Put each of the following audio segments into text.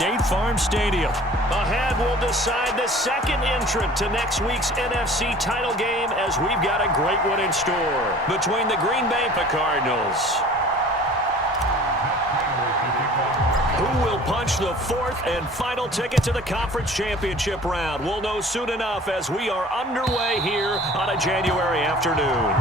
State Farm Stadium. Ahead, we'll decide the second entrant to next week's NFC title game as we've got a great one in store between the Green Bay Cardinals. Who will punch the fourth and final ticket to the conference championship round? We'll know soon enough as we are underway here on a January afternoon.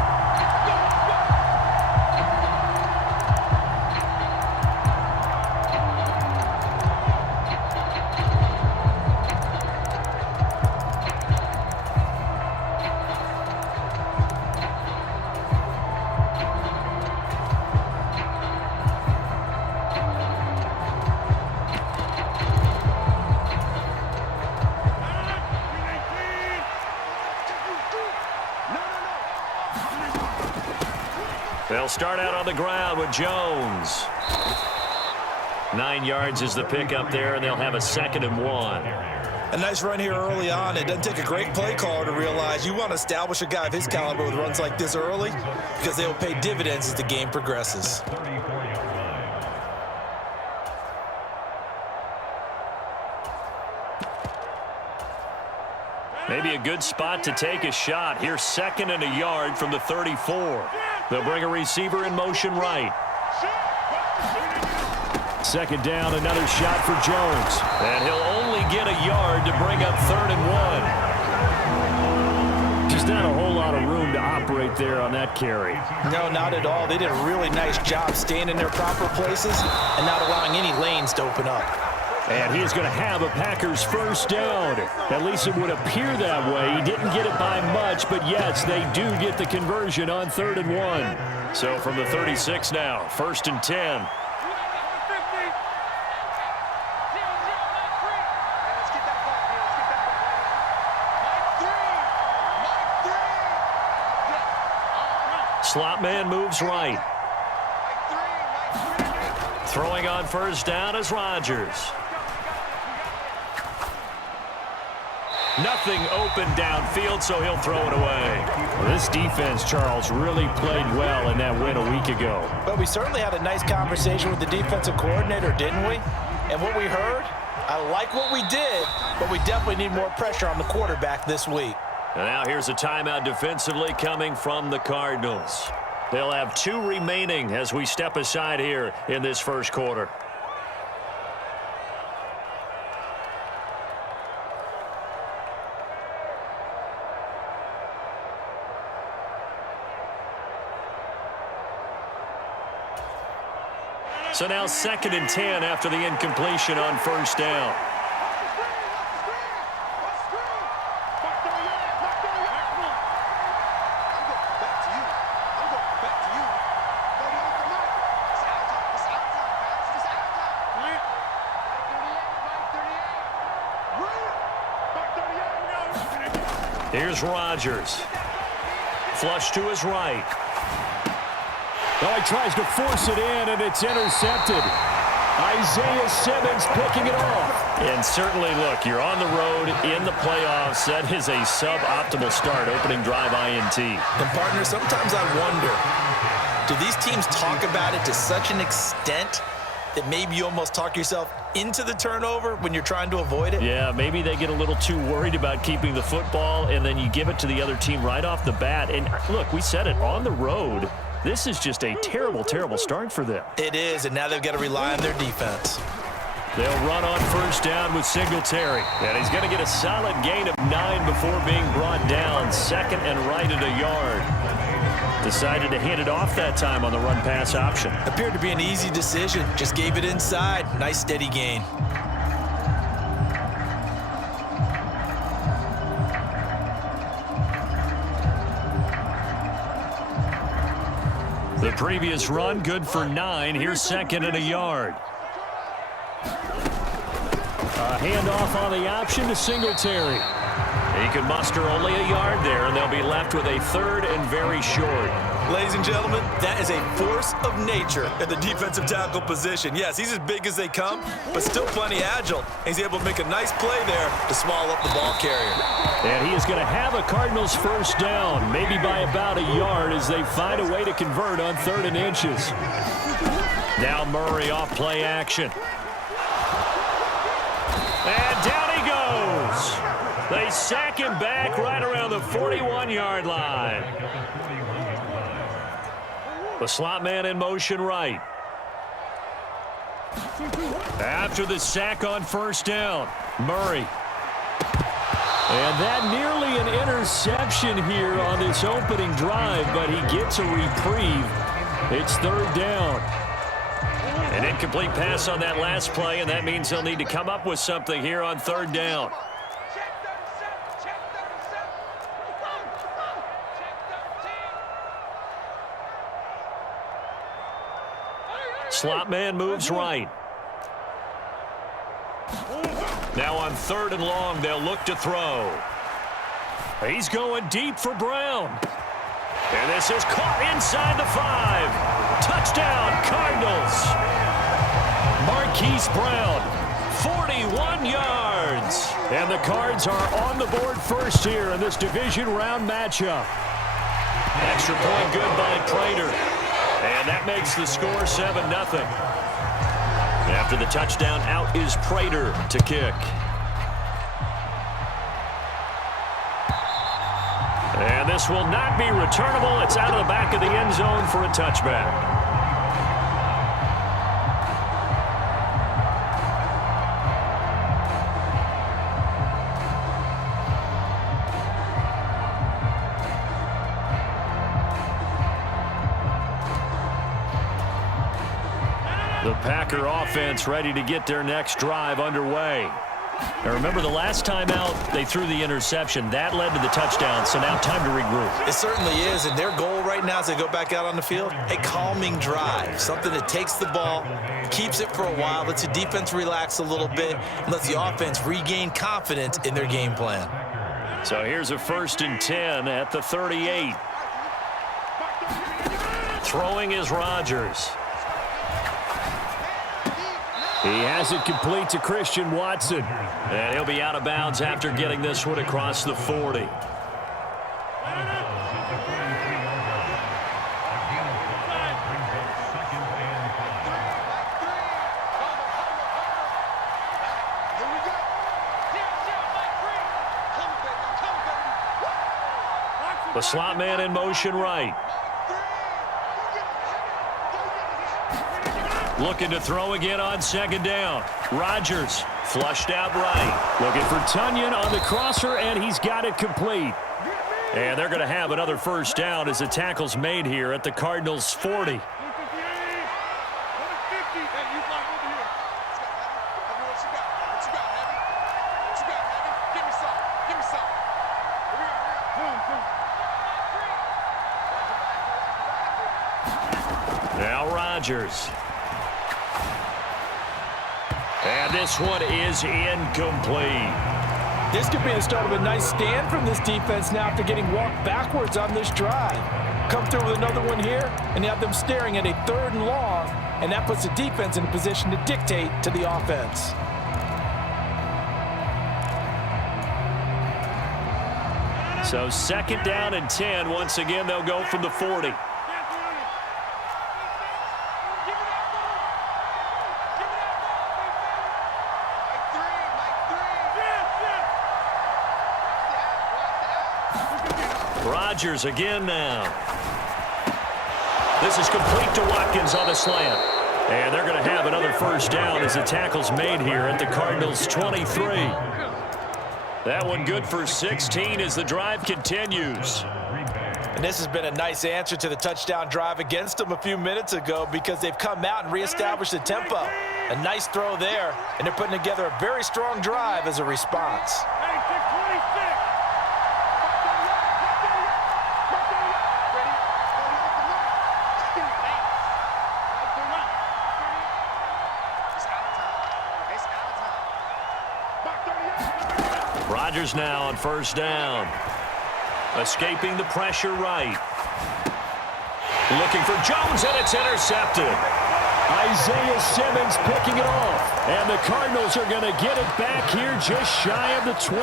They'll start out on the ground with Jones. 9 yards is the pickup there, and they'll have a 2nd and 1. A nice run here early on. It doesn't take a great play caller to realize you want to establish a guy of his caliber with runs like this early because they will pay dividends as the game progresses. Maybe a good spot to take a shot. Here's 2nd and a yard from the 34. They'll bring a receiver in motion right. 2nd down, another shot for Jones. And he'll only get a yard to bring up 3rd and 1. Just not a whole lot of room to operate there on that carry. No, not at all. They did a really nice job staying in their proper places and not allowing any lanes to open up. And he's going to have a Packers first down. At least it would appear that way. He didn't get it by much, but yes, they do get the conversion on 3rd and 1. So from the 36 now, 1st and 10. Slot man moves right. Throwing on first down is Rodgers. Nothing open downfield, so he'll throw it away. This defense, Charles, really played well in that win a week ago. But we certainly had a nice conversation with the defensive coordinator, didn't we? And what we heard, I like what we did, but we definitely need more pressure on the quarterback this week. And now here's a timeout defensively coming from the Cardinals. They'll have 2 remaining as we step aside here in this first quarter. So now 2nd and 10 after the incompletion on first down. Here's Rodgers. Flush to his right. Oh, he tries to force it in, and it's intercepted. Isaiah Simmons picking it off. And certainly, look, you're on the road in the playoffs. That is a suboptimal start, opening drive INT. And, partner, sometimes I wonder, do these teams talk about it to such an extent that maybe you almost talk yourself into the turnover when you're trying to avoid it? Yeah, maybe they get a little too worried about keeping the football, and then you give it to the other team right off the bat. And, look, we said it, on the road, this is just a terrible, terrible start for them. It is, and now they've got to rely on their defense. They'll run on first down with Singletary. And he's going to get a solid gain of 9 before being brought down. 2nd and right at a yard. Decided to hand it off that time on the run-pass option. Appeared to be an easy decision. Just gave it inside. Nice steady gain. The previous run, good for 9. Here's 2nd and a yard. A handoff on the option to Singletary. He can muster only a yard there, and they'll be left with a 3rd and very short. Ladies and gentlemen, that is a force of nature at the defensive tackle position. Yes, he's as big as they come, but still plenty agile. He's able to make a nice play there to swallow up the ball carrier. And he is going to have a Cardinals first down, maybe by about a yard as they find a way to convert on 3rd and inches. Now Murray off play action. And down he goes. They sack him back right around the 41-yard line. The slot man in motion right. After the sack on first down, Murray. And that nearly an interception here on this opening drive, but he gets a reprieve. It's third down. An incomplete pass on that last play, and that means they'll need to come up with something here on third down. Slot man moves right. Now on third and long, they'll look to throw. He's going deep for Brown. And this is caught inside the 5. Touchdown, Cardinals. Marquise Brown, 41 yards. And the Cards are on the board first here in this division round matchup. Extra point good by Prater. And that makes the score 7-0. After the touchdown, out is Prater to kick. And this will not be returnable. It's out of the back of the end zone for a touchback. The Packer offense ready to get their next drive underway. Now remember, the last time out, they threw the interception. That led to the touchdown, so now time to regroup. It certainly is, and their goal right now as they go back out on the field, a calming drive, something that takes the ball, keeps it for a while, lets the defense relax a little bit, and lets the offense regain confidence in their game plan. So here's a 1st and 10 at the 38. Throwing is Rodgers. He has it complete to Christian Watson. And he'll be out of bounds after getting this one across the 40. The slot man in motion right. Looking to throw again on second down. Rodgers flushed out right. Looking for Tunyon on the crosser, and he's got it complete. And they're going to have another first down as the tackle's made here at the Cardinals' 40. Now Rodgers. And this one is incomplete. This could be the start of a nice stand from this defense now after getting walked backwards on this drive. Come through with another one here, and you have them staring at a 3rd and long, and that puts the defense in a position to dictate to the offense. So 2nd down and 10. Once again, they'll go from the 40. Rodgers again now. This is complete to Watkins on the slant. And they're going to have another first down as the tackle's made here at the Cardinals' 23. That one good for 16 as the drive continues. And this has been a nice answer to the touchdown drive against them a few minutes ago because they've come out and reestablished the tempo. A nice throw there, and they're putting together a very strong drive as a response. Rodgers now on first down. Escaping the pressure right. Looking for Jones, and it's intercepted. Isaiah Simmons picking it off. And the Cardinals are going to get it back here just shy of the 20.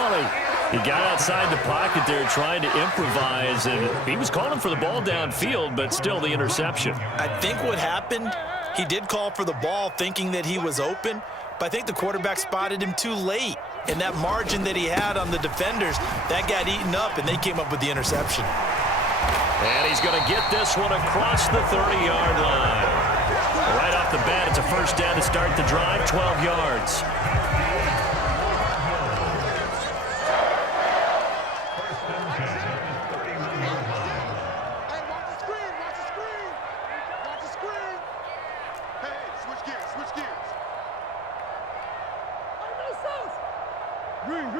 He got outside the pocket there trying to improvise, and he was calling for the ball downfield, but still the interception. I think what happened, he did call for the ball thinking that he was open, but I think the quarterback spotted him too late. And that margin that he had on the defenders, that got eaten up, and they came up with the interception. And he's going to get this one across the 30-yard line. Right off the bat, it's a first down to start the drive, 12 yards.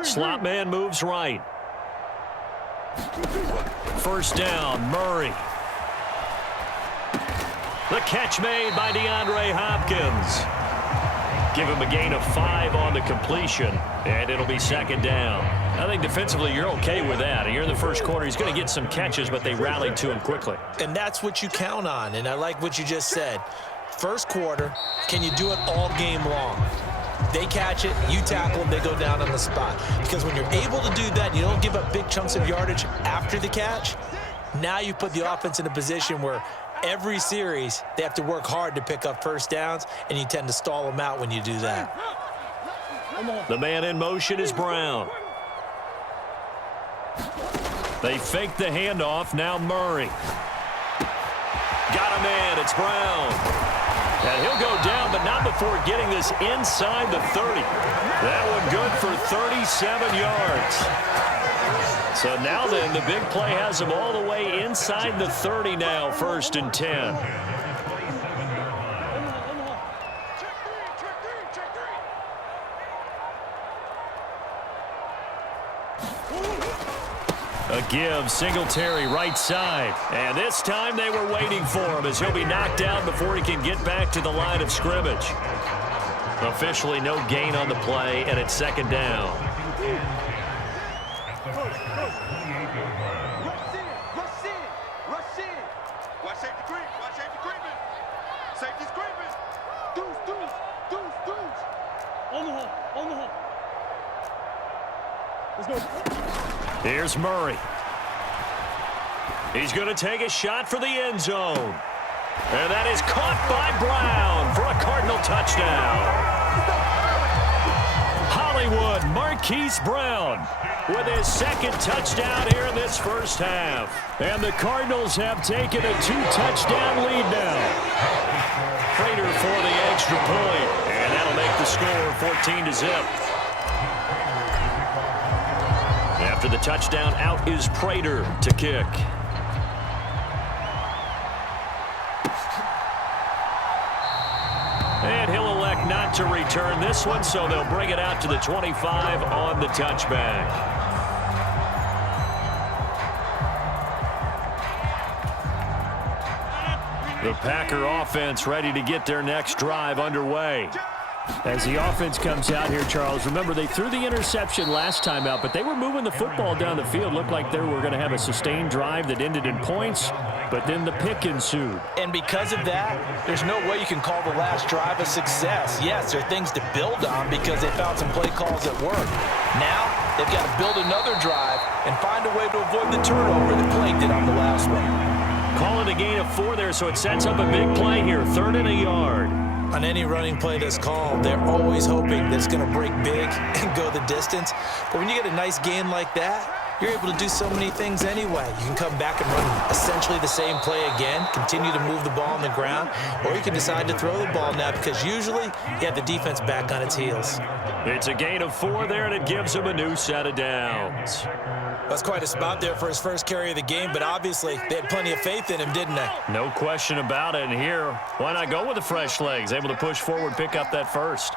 Slot man moves right. First down, Murray. The catch made by DeAndre Hopkins. Give him a gain of 5 on the completion, and it'll be second down. I think defensively you're okay with that. Here in the first quarter, he's going to get some catches, but they rallied to him quickly. And that's what you count on, and I like what you just said. First quarter, can you do it all game long? They catch it, you tackle them, they go down on the spot. Because when you're able to do that, you don't give up big chunks of yardage after the catch. Now you put the offense in a position where every series they have to work hard to pick up first downs, and you tend to stall them out when you do that. The man in motion is Brown. They fake the handoff, now Murray. Got a man, it's Brown. And he'll go down, but not before getting this inside the 30. That one good for 37 yards. So now then, the big play has him all the way inside the 30 now, 1st and 10. A give, Singletary right side. And this time they were waiting for him as he'll be knocked down before he can get back to the line of scrimmage. Officially no gain on the play, and it's second down. Here's Murray. He's going to take a shot for the end zone. And that is caught by Brown for a Cardinal touchdown. Hollywood Marquise Brown with his second touchdown here in this first half. And the Cardinals have taken a 2-touchdown lead now. Prater for the extra point. And that'll make the score 14-0. After the touchdown, out is Prater to kick. And he'll elect not to return this one, so they'll bring it out to the 25 on the touchback. The Packer offense ready to get their next drive underway. As the offense comes out here, Charles, remember they threw the interception last time out, but they were moving the football down the field. Looked like they were going to have a sustained drive that ended in points, but then the pick ensued. And because of that, there's no way you can call the last drive a success. Yes, there are things to build on because they found some play calls that work. Now, they've got to build another drive and find a way to avoid the turnover that plagued it on the last one. Call it a gain of 4 there, so it sets up a big play here, 3rd and a yard. On any running play that's called, they're always hoping that it's going to break big and go the distance. But when you get a nice gain like that, you're able to do so many things anyway. You can come back and run essentially the same play again, continue to move the ball on the ground, or you can decide to throw the ball now because usually you have the defense back on its heels. It's a gain of 4 there, and it gives him a new set of downs. That's quite a spot there for his first carry of the game, but obviously they had plenty of faith in him, didn't they? No question about it. And here, why not go with the fresh legs? Able to push forward, pick up that first.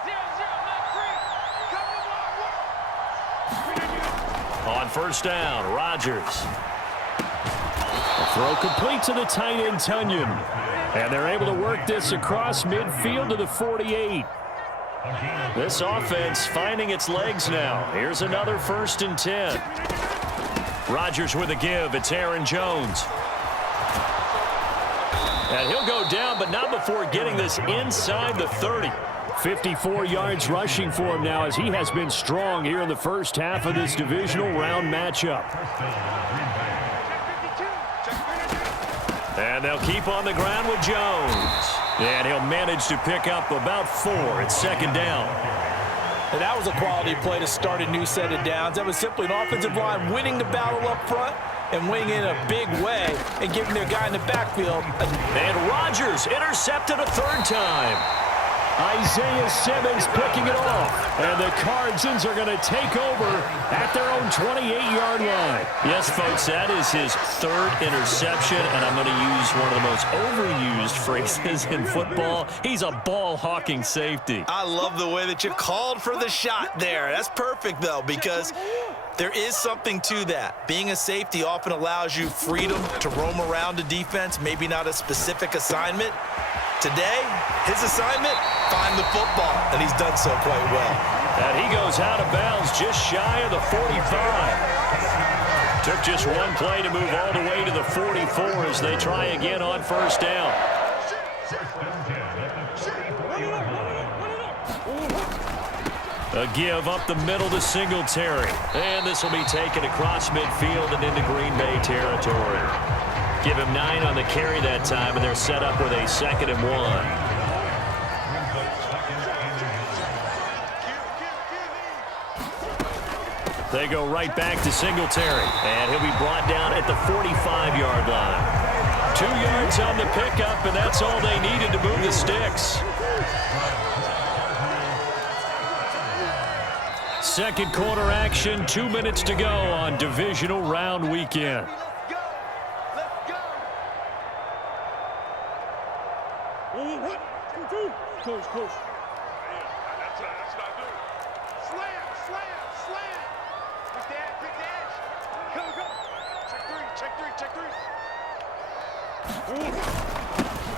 On first down, Rodgers. A throw complete to the tight end, Tunyon. And they're able to work this across midfield to the 48. This offense finding its legs now. Here's another 1st and 10. Rodgers with a give. It's Aaron Jones. And he'll go down, but not before getting this inside the 30. 54 yards rushing for him now as he has been strong here in the first half of this divisional round matchup. And they'll keep on the ground with Jones. And he'll manage to pick up about 4 at second down. And that was a quality play to start a new set of downs. That was simply an offensive line winning the battle up front and winning in a big way and giving their guy in the backfield. And Rodgers intercepted a 3rd time. Isaiah Simmons picking it off. And the Cardinals are going to take over at their own 28-yard line. Yes, folks, that is his 3rd interception, and I'm going to use one of the most overused phrases in football. He's a ball-hawking safety. I love the way that you called for the shot there. That's perfect, though, because there is something to that. Being a safety often allows you freedom to roam around the defense, maybe not a specific assignment. Today, his assignment, find the football, and he's done so quite well. And he goes out of bounds just shy of the 45. Took just one play to move all the way to the 44 as they try again on 1st down. A give up the middle to Singletary. And this will be taken across midfield and into Green Bay territory. Give him 9 on the carry that time, and they're set up with a 2nd and 1. They go right back to Singletary, and he'll be brought down at the 45-yard line. 2 yards on the pickup, and that's all they needed to move the sticks. Second quarter action, 2 minutes to go on divisional round weekend. Close. That's not good. Slam. Pick the edge. Go. Check three.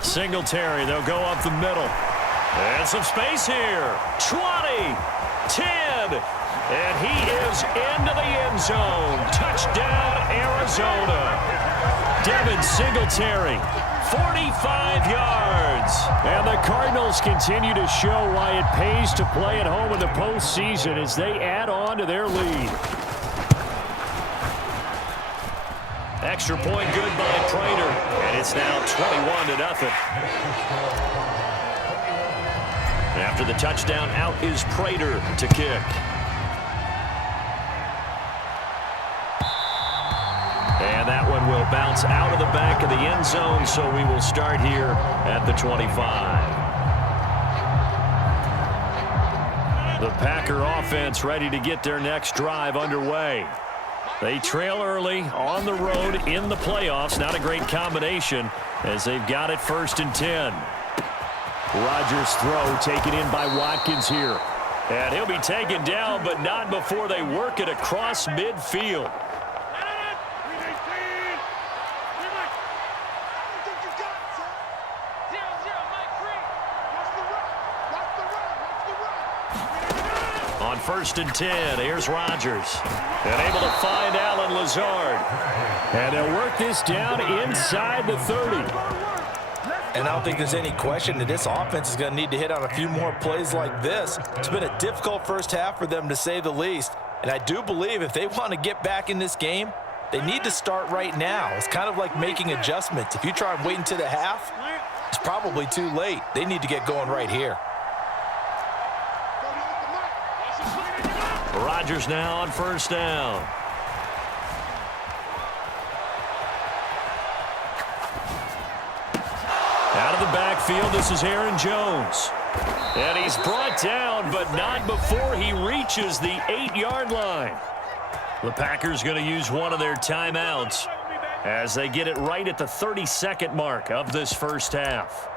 Singletary, they'll go up the middle. And some space here. 20, 10, and he is into the end zone. Touchdown, Arizona. Devin Singletary, 45 yards. And the Cardinals continue to show why it pays to play at home in the postseason as they add on to their lead. Extra point good by Prater, and it's now 21-0. After the touchdown, out is Prater to kick. And that one will bounce out of the back of the end zone, so we will start here at the 25. The Packer offense ready to get their next drive underway. They trail early on the road in the playoffs. Not a great combination as they've got it 1st and 10. Rodgers' throw taken in by Watkins here. And he'll be taken down, but not before they work it across midfield. On 1st and 10, here's Rodgers. And able to find Allen Lazard. And they'll work this down inside the 30. And I don't think there's any question that this offense is going to need to hit on a few more plays like this. It's been a difficult first half for them, to say the least. And I do believe if they want to get back in this game, they need to start right now. It's kind of like making adjustments. If you try and wait until the half, it's probably too late. They need to get going right here. Rodgers now on 1st down. Out of the backfield, this is Aaron Jones. And he's brought down, but not before he reaches the 8-yard line. The Packers going to use one of their timeouts as they get it right at the 32nd mark of this first half.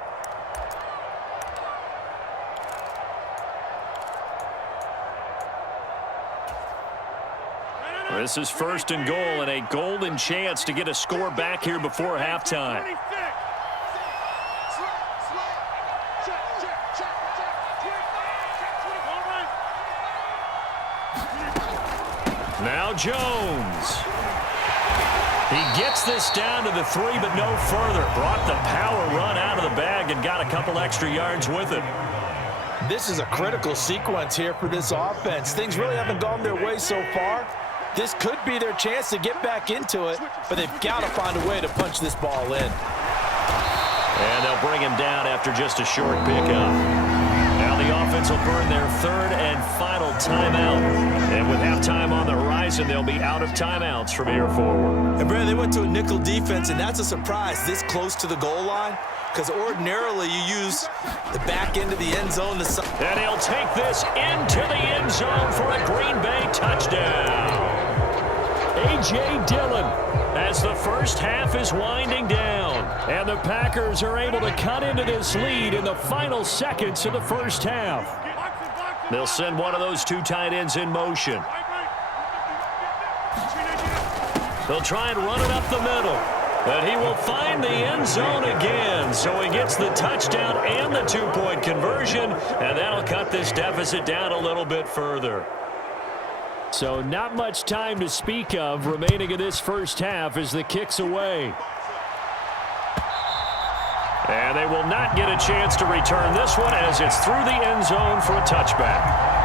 This is 1st and goal and a golden chance to get a score back here before halftime. Now Jones. He gets this down to the 3, but no further. Brought the power run out of the bag and got a couple extra yards with it. This is a critical sequence here for this offense. Things really haven't gone their way so far. This could be their chance to get back into it, but they've got to find a way to punch this ball in. And they'll bring him down after just a short pickup. Now the offense will burn their third and final timeout. And with halftime on the horizon, they'll be out of timeouts from here forward. And Brandon, they went to a nickel defense, and that's a surprise this close to the goal line, because ordinarily you use the back end of the end zone. And he'll take this into the end zone for a Green Bay touchdown. A.J. Dillon, as the first half is winding down, and the Packers are able to cut into this lead in the final seconds of the first half. They'll send one of those two tight ends in motion. They'll try and run it up the middle, but he will find the end zone again, so he gets the touchdown and the two-point conversion, and that'll cut this deficit down a little bit further. So not much time to speak of remaining in this first half as the kick's away. And they will not get a chance to return this one as it's through the end zone for a touchback.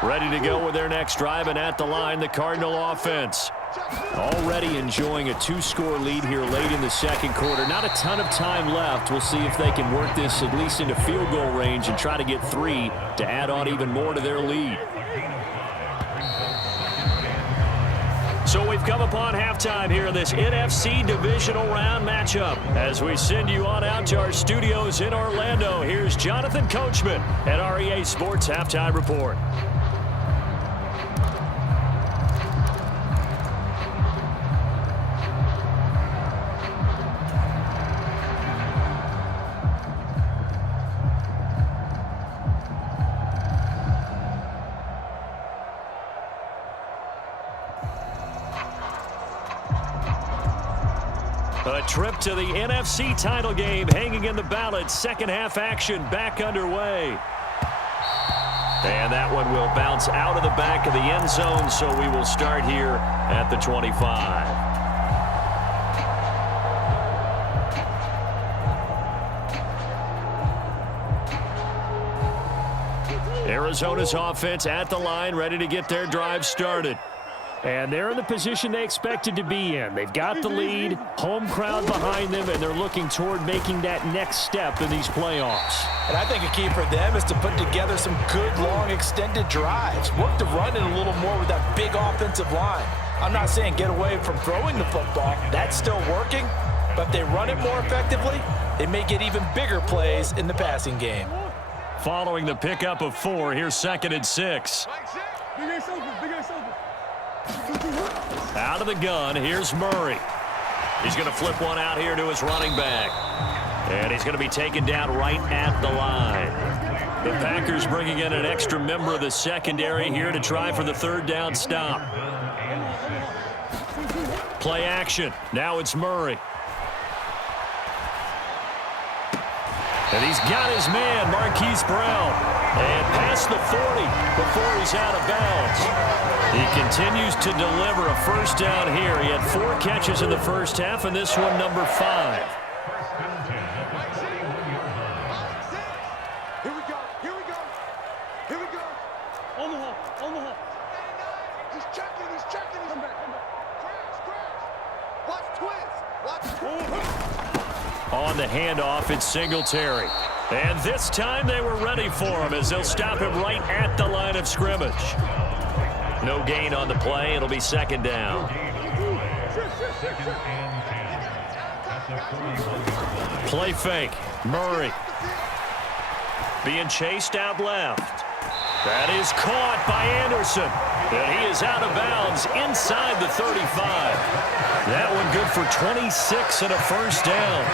Ready to go with their next drive, and at the line, the Cardinal offense. Already enjoying a two-score lead here late in the second quarter. Not a ton of time left. We'll see if they can work this at least into field goal range and try to get 3 to add on even more to their lead. So we've come upon halftime here in this NFC divisional round matchup. As we send you on out to our studios in Orlando, here's Jonathan Coachman at REA Sports Halftime Report. A trip to the NFC title game hanging in the balance. Second half action back underway. And that one will bounce out of the back of the end zone, so we will start here at the 25. Arizona's offense at the line, ready to get their drive started. And they're in the position they expected to be in. They've got the lead, home crowd behind them, and they're looking toward making that next step in these playoffs. And I think a key for them is to put together some good, long, extended drives. Work the run in a little more with that big offensive line. I'm not saying get away from throwing the football. That's still working. But if they run it more effectively, they may get even bigger plays in the passing game. Following the pickup of 4, here's 2nd and 6. Out of the gun, here's Murray. He's going to flip one out here to his running back. And he's going to be taken down right at the line. The Packers bringing in an extra member of the secondary here to try for the third down stop. Play action. Now it's Murray. And he's got his man, Marquise Brown. And past the 40 before he's out of bounds. He continues to deliver a first down here. He had 4 catches in the first half, and this one number 5. Here we go. Here we go. Here we go. On the hole. On the hole. He's checking. He's checking. Come back. Come back. Crash. Crash. Watch twist. Watch. On the handoff, it's Singletary. And this time they were ready for him as they'll stop him right at the line of scrimmage. No gain on the play. It'll be 2nd down. Play fake. Murray. Being chased out left. That is caught by Anderson. And he is out of bounds inside the 35. That one good for 26 and a first down.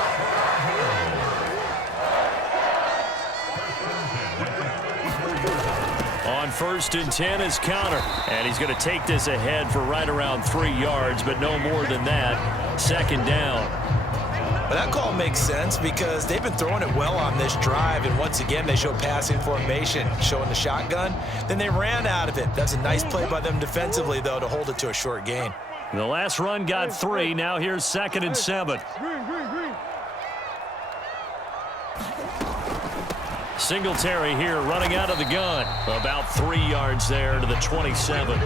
On 1st and 10 is Counter. And he's going to take this ahead for right around 3 yards, but no more than that. 2nd down. But that call makes sense because they've been throwing it well on this drive, and once again they show passing formation, showing the shotgun. Then they ran out of it. That's a nice play by them defensively, though, to hold it to a short gain. The last run got 3. Now here's 2nd and 7. Singletary here running out of the gun. About 3 yards there to the 27.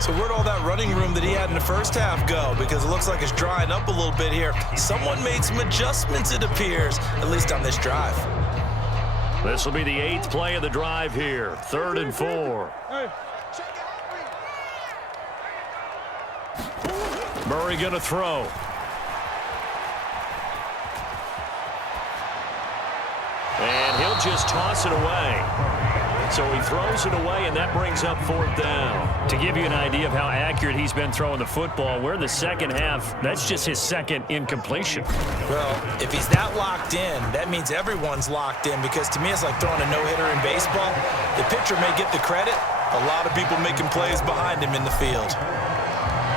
So where'd all that running room that he had in the first half go? Because it looks like it's drying up a little bit here. Someone made some adjustments, it appears, at least on this drive. This will be the 8th play of the drive here. 3rd and 4. Murray going to throw. And he'll just toss it away. So he throws it away, and that brings up 4th down. To give you an idea of how accurate he's been throwing the football, we're in the second half. That's just his second incompletion. Well, if he's that locked in, that means everyone's locked in, because to me it's like throwing a no-hitter in baseball. The pitcher may get the credit. A lot of people making plays behind him in the field.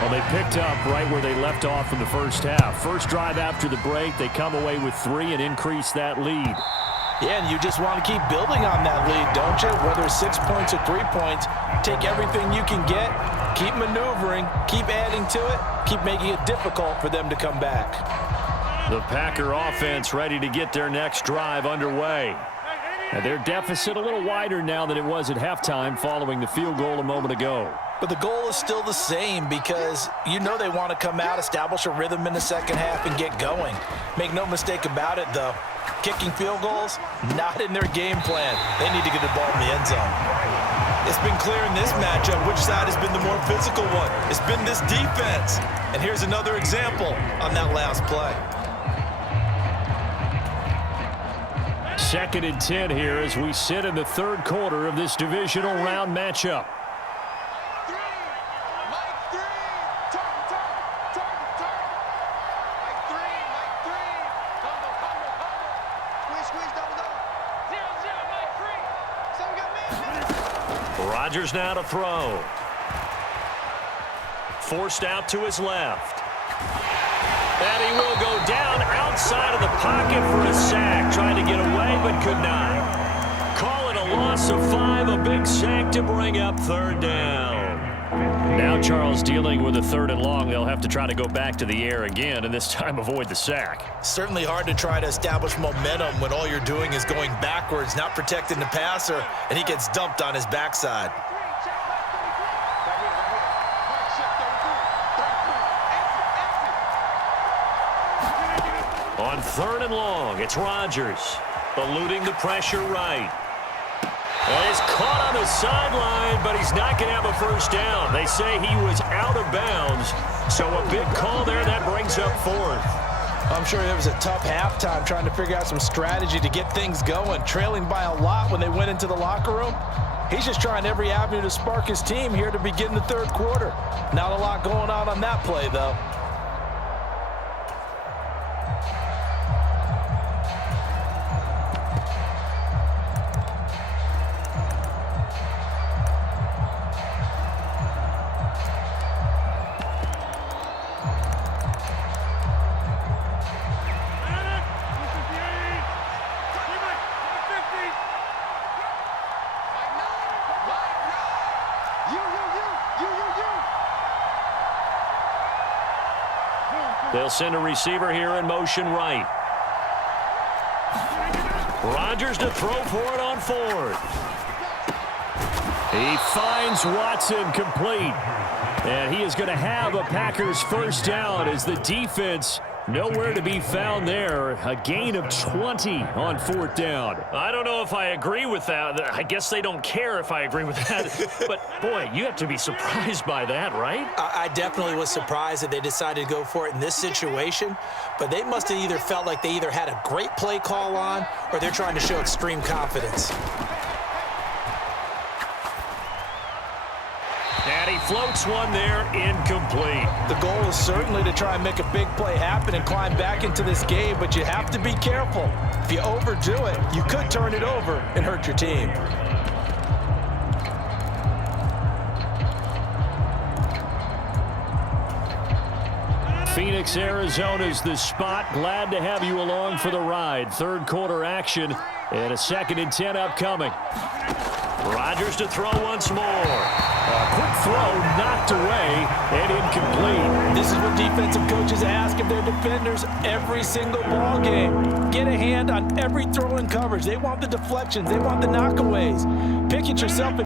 Well, they picked up right where they left off in the first half. First drive after the break, they come away with 3 and increase that lead. Yeah, and you just want to keep building on that lead, don't you? Whether it's 6 points or 3 points, take everything you can get, keep maneuvering, keep adding to it, keep making it difficult for them to come back. The Packer offense ready to get their next drive underway. And their deficit a little wider now than it was at halftime following the field goal a moment ago. But the goal is still the same, because you know they want to come out, establish a rhythm in the second half, and get going. Make no mistake about it, though. Kicking field goals, not in their game plan. They need to get the ball in the end zone. It's been clear in this matchup which side has been the more physical one. It's been this defense. And here's another example on that last play. 2nd and 10 here as we sit in the 3rd quarter of this divisional round matchup. Rodgers now to throw. Forced out to his left. And he will go down outside of the pocket for a sack. Trying to get away, but could not. Call it a loss of 5, a big sack to bring up 3rd down. Now Charles dealing with a 3rd and long. They'll have to try to go back to the air again, and this time avoid the sack. Certainly hard to try to establish momentum when all you're doing is going backwards, not protecting the passer, and he gets dumped on his backside. On 3rd and long, it's Rodgers, eluding the pressure right. And he's caught on the sideline, but he's not going to have a first down. They say he was out of bounds, so a big call there. That brings up 4th. I'm sure it was a tough halftime trying to figure out some strategy to get things going, trailing by a lot when they went into the locker room. He's just trying every avenue to spark his team here to begin the 3rd quarter. Not a lot going on that play, though. They'll send a receiver here in motion right. Rodgers to throw for it on 4th. He finds Watson complete. And he is going to have a Packers first down as the defense nowhere to be found there. A gain of 20 on 4th down. I don't know if I agree with that. I guess they don't care if I agree with that. But, boy, you have to be surprised by that, right? I definitely was surprised that they decided to go for it in this situation. But they must have either felt like they either had a great play call on or they're trying to show extreme confidence. And he floats one there, incomplete. The goal is certainly to try and make a big play happen and climb back into this game, but you have to be careful. If you overdo it, you could turn it over and hurt your team. Phoenix, Arizona's the spot. Glad to have you along for the ride. 3rd quarter action and a 2nd and 10 upcoming. Rodgers to throw once more. A quick throw knocked away and incomplete. incomplete. This is what defensive coaches ask of their defenders every single ball game. Get a hand on every throw in coverage. They want the deflections. They want the knockaways. Pick it yourself.